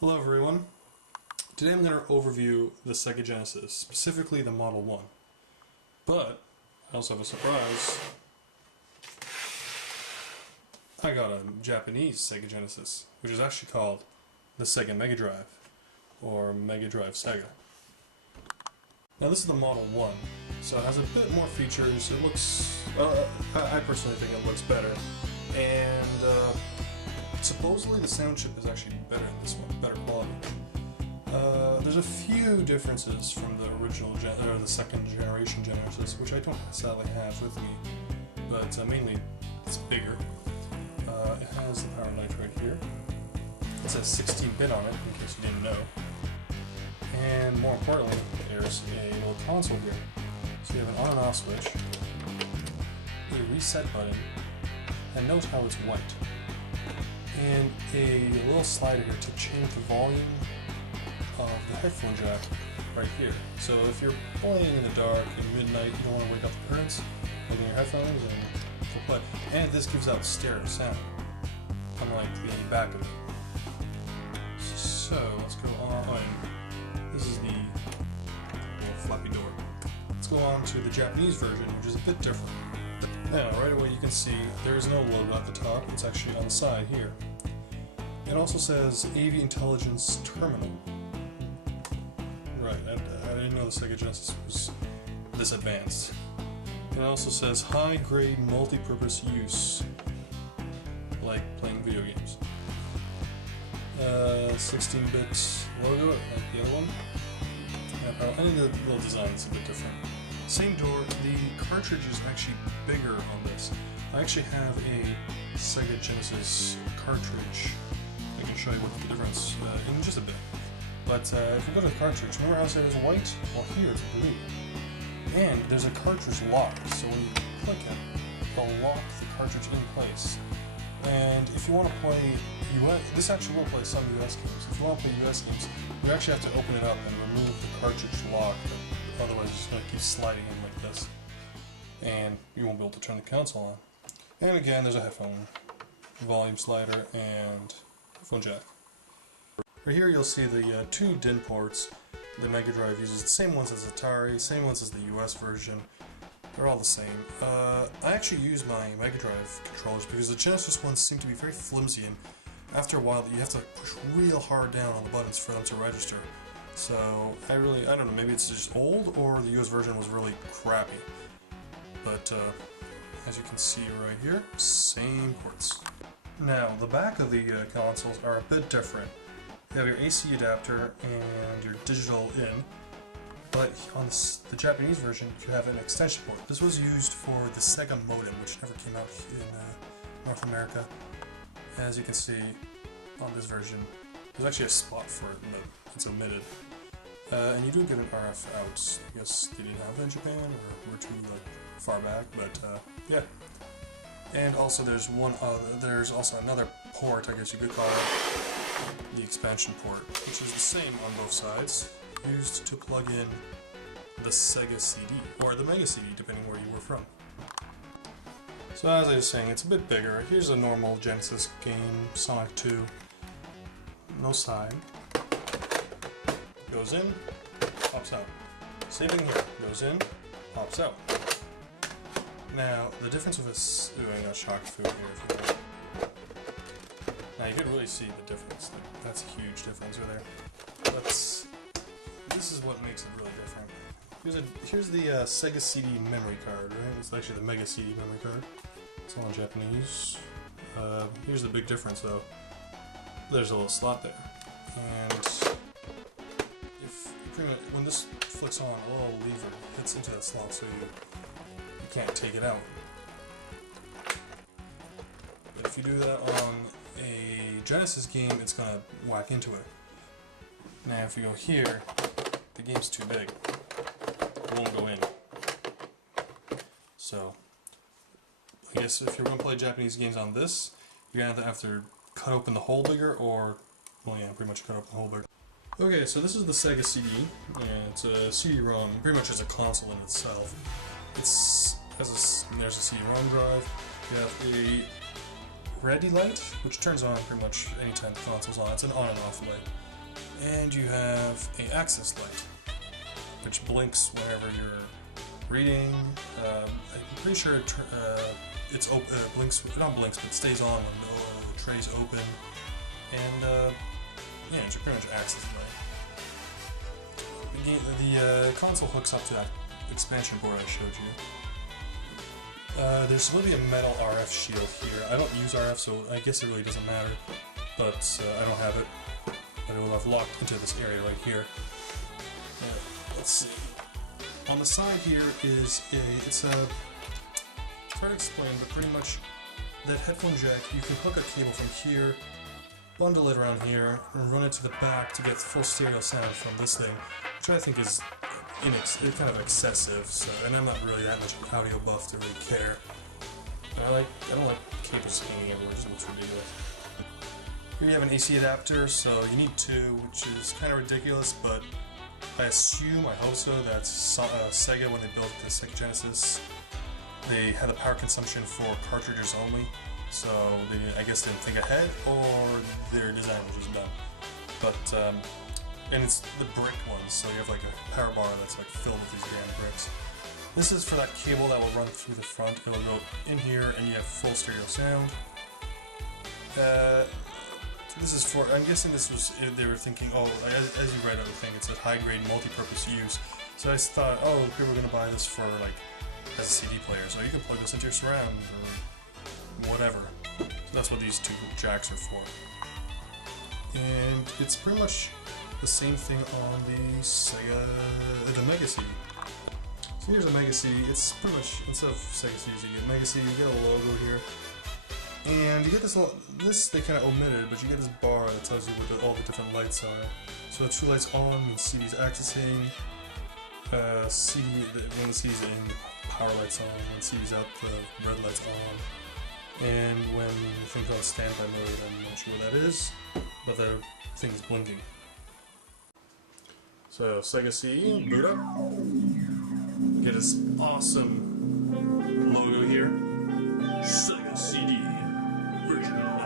Hello everyone. Today I'm going to overview the Sega Genesis, specifically the Model 1. But, I also have a surprise. I got a Japanese Sega Genesis, which is actually called the Sega Megadrive, or Megadrive Sega. Now this is the Model 1, so it has a bit more features. It looks, I personally think it looks better, and supposedly the sound chip is actually better in this one, better quality. There's a few differences from the original, or the second generation Genesis, which I don't sadly have with me, but mainly it's bigger. It has the power light right here. It says 16-bit on it, in case you didn't know. And more importantly, there's a little console here. So you have an on and off switch, a reset button, and note how it's white. And a little slider here to change the volume of the headphone jack right here. So if you're playing in the dark at midnight, you don't want to wake up the parents, plug in your headphones and full play. And this gives out stereo sound, unlike the back of it. So let's go on. This is the little flappy door. Let's go on to the Japanese version, which is a bit different. Now, right away you can see there is no logo at the top, it's actually on the side here. It also says AV Intelligence Terminal. Right, I didn't know the Sega Genesis was this advanced. It also says high-grade multi-purpose use, like playing video games. 16-bit logo, like the other one. I think the little design is a bit different. Same door, the cartridge is actually bigger on this. I actually have a Sega Genesis cartridge. I can show you what the difference in just a bit. But if you go to the cartridge, remember how I said it was white? Well, here it's blue. And there's a cartridge lock, so when you click it, it'll lock the cartridge in place. And if you want to play US, this actually will play some US games. If you want to play US games, you actually have to open it up and remove the cartridge lock. Otherwise, it's just going to keep sliding in like this, and you won't be able to turn the console on. And again, there's a headphone volume slider and headphone jack. Right here, you'll see the two DIN ports. The Megadrive uses the same ones as Atari, same ones as the US version. They're all the same. I actually use my Megadrive controllers because the Genesis ones seem to be very flimsy, and after a while, you have to push real hard down on the buttons for them to register. So, I don't know, maybe it's just old, or the US version was really crappy. But, as you can see right here, same ports. Now, the back of the consoles are a bit different. You have your AC adapter and your digital in, but on the Japanese version, you have an extension port. This was used for the Sega modem, which never came out in North America. As you can see on this version, there's actually a spot for it, but it's omitted. And you do get an RF out. I guess they didn't have it in Japan, or we're too far back, but yeah. And also there's also another port, I guess you could call it, the expansion port, which is the same on both sides, used to plug in the Sega CD, or the Mega CD, depending where you were from. So as I was saying, it's a bit bigger. Here's a normal Genesis game, Sonic 2. No side. Goes in, pops out. Same thing here. Goes in, pops out. Now, the difference with this... Ooh, I got shock food here if you want. Now, you can really see the difference. That's a huge difference right there. But this is what makes it really different. Here's the Sega CD memory card, right? It's actually the Mega CD memory card. It's all in Japanese. Here's the big difference, though. There's a little slot there. And when this flicks on, a little lever hits into that slot, so you can't take it out. But if you do that on a Genesis game, it's going to whack into it. Now if you go here, the game's too big. It won't go in. So, I guess if you're going to play Japanese games on this, you're going to have to cut open the hole bigger, or, well yeah, pretty much cut open the hole bigger. Okay, so this is the Sega CD, and it's a CD-ROM, pretty much as a console in itself. There's a CD-ROM drive, you have a ready light, which turns on pretty much anytime the console's on. It's an on and off light. And you have a access light, which blinks whenever you're reading. I'm pretty sure it's open. Blinks, not blinks, but stays on when the tray's open. And yeah, it's pretty much access light. The console hooks up to that expansion board I showed you. There's going to be a metal RF shield here. I don't use RF, so I guess it really doesn't matter. But I don't have it. But it will have locked into this area right here. Let's see. On the side here is it's hard to explain, but pretty much that headphone jack, you can hook a cable from here, bundle it around here, and run it to the back to get full stereo sound from this thing, which I think is kind of excessive. So, and I'm not really that much audio buff to really care. I don't like cables hanging everywhere, it looks ridiculous. Here you have an AC adapter, so you need two, which is kind of ridiculous, but I assume, I hope so, that Sega, when they built the Sega Gensis, they had the power consumption for cartridges only, so they, I guess, didn't think ahead, or their design was just dumb. But, and it's the brick ones, so you have like a power bar that's like filled with these damn bricks. This is for that cable that will run through the front. It will go in here, and you have full stereo sound. This is for, I'm guessing this was, they were thinking, oh, as you read the thing, it said high-grade multi-purpose use. So I thought, oh, people are going to buy this for, like, as a CD player, so you can plug this into your surround, or whatever. So that's what these two jacks are for. And it's pretty much the same thing on the Sega, the Mega CD. So here's a Mega CD, it's pretty much, instead of Sega CDs, you get Mega CD, you get a logo here. And you get this they kind of omitted, but you get this bar that tells you what all the different lights are. So the two lights on means CD's accessing, CD, when the CD's in, the power lights on, when CD's out, the red lights on. And when you think about standby mode, I'm not sure what that is, but the thing's blinking. So Sega CD, boot up. Get this awesome logo here. Sega CD. Original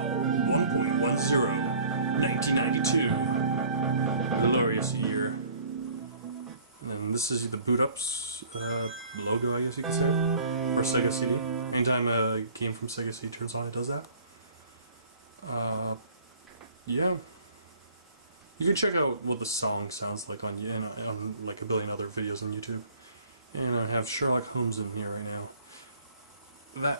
1.10, 1992. Glorious year. And then this is the boot ups logo, I guess you could say, for Sega CD. Anytime a game from Sega CD turns on, it does that. Yeah. You can check out what the song sounds like on like a billion other videos on YouTube. And I have Sherlock Holmes in here right now.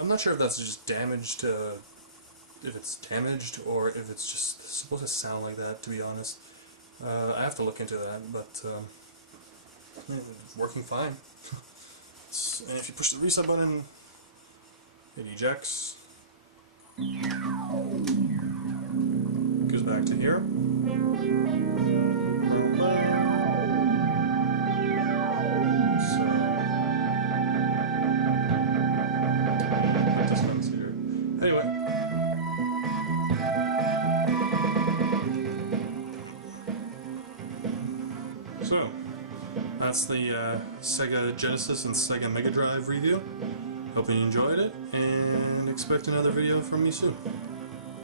I'm not sure if that's just damaged, if it's damaged, or if it's just supposed to sound like that, to be honest. I have to look into that, but it's working fine. And if you push the reset button, it ejects. Goes back to here. Anyway, so that's the Sega Genesis and Sega Megadrive review. Hope you enjoyed it, and expect another video from me soon.